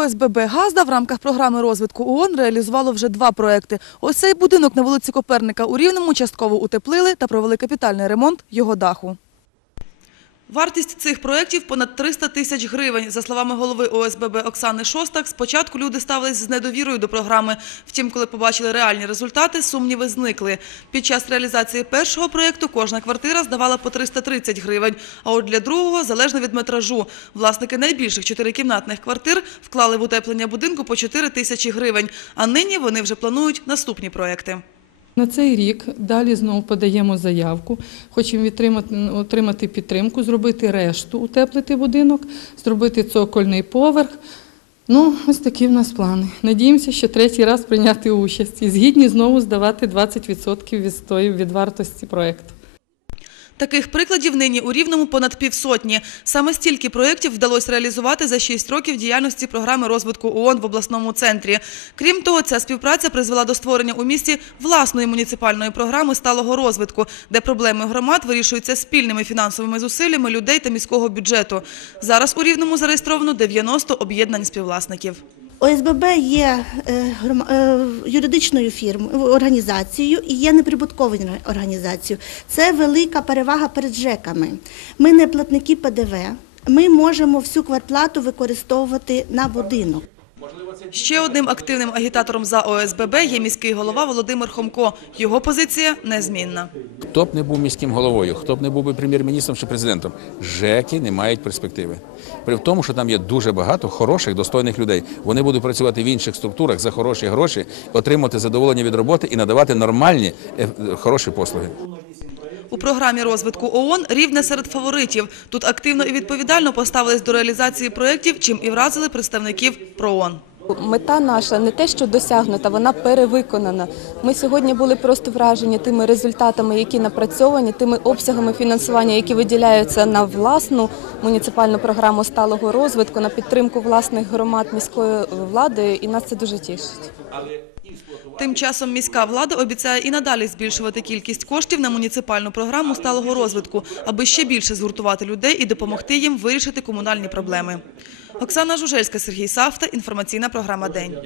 ОСББ «Газда» в рамках програми розвитку ООН реалізувало вже два проекти. Ось цей будинок на вулиці Коперника у Рівному частково утеплили та провели капітальний ремонт його даху. Вартість цих проєктів – понад 300 тисяч гривень. За словами голови ОСББ Оксани Шостак, спочатку люди ставились з недовірою до програми. Втім, коли побачили реальні результати, сумніви зникли. Під час реалізації першого проєкту кожна квартира здавала по 330 гривень, а от для другого – залежно від метражу. Власники найбільших чотирикімнатних квартир вклали в утеплення будинку по 4 тисячі гривень, а нині вони вже планують наступні проєкти. На цей рік далі знову подаємо заявку. Хочемо відтримати, отримати підтримку, зробити решту, утеплити будинок, зробити цокольний поверх. Ну, ось такі в нас плани. Надіємося, що третій раз прийняти участь і згідні знову здавати 20% від, від вартості проєкту. Таких прикладів нині у Рівному понад півсотні. Саме стільки проєктів вдалося реалізувати за 6 років діяльності програми розвитку ООН в обласному центрі. Крім того, ця співпраця призвела до створення у місті власної муніципальної програми сталого розвитку, де проблеми громад вирішуються спільними фінансовими зусиллями людей та міського бюджету. Зараз у Рівному зареєстровано 90 об'єднань співвласників. ОСББ є е, е, юридичною фірмою, організацією і є неприбутковою організацією. Це велика перевага перед ЖЕКами. Ми не платники ПДВ. Ми можемо всю квартплату використовувати на будинок. Ще одним активним агітатором за ОСББ є міський голова Володимир Хомко. Його позиція незмінна. Хто б не був міським головою, хто б не був би прем'єр-міністром чи президентом, ЖЕКи не мають перспективи. При тому, що там є дуже багато хороших, достойних людей. Вони будуть працювати в інших структурах за хороші гроші, отримати задоволення від роботи і надавати нормальні, е, хороші послуги. У програмі розвитку ООН рівне серед фаворитів. Тут активно і відповідально поставились до реалізації проєктів, чим і вразили представників ПРООН. Мета наша не те, що досягнута, вона перевиконана. Ми сьогодні були просто вражені тими результатами, які напрацьовані, тими обсягами фінансування, які виділяються на власну муніципальну програму сталого розвитку, на підтримку власних громад міською владою, і нас це дуже тішить. Тим часом міська влада обіцяє і надалі збільшувати кількість коштів на муніципальну програму сталого розвитку, аби ще більше згуртувати людей і допомогти їм вирішити комунальні проблеми. Оксана Жужельська, Сергій Савта. Інформаційна програма «День».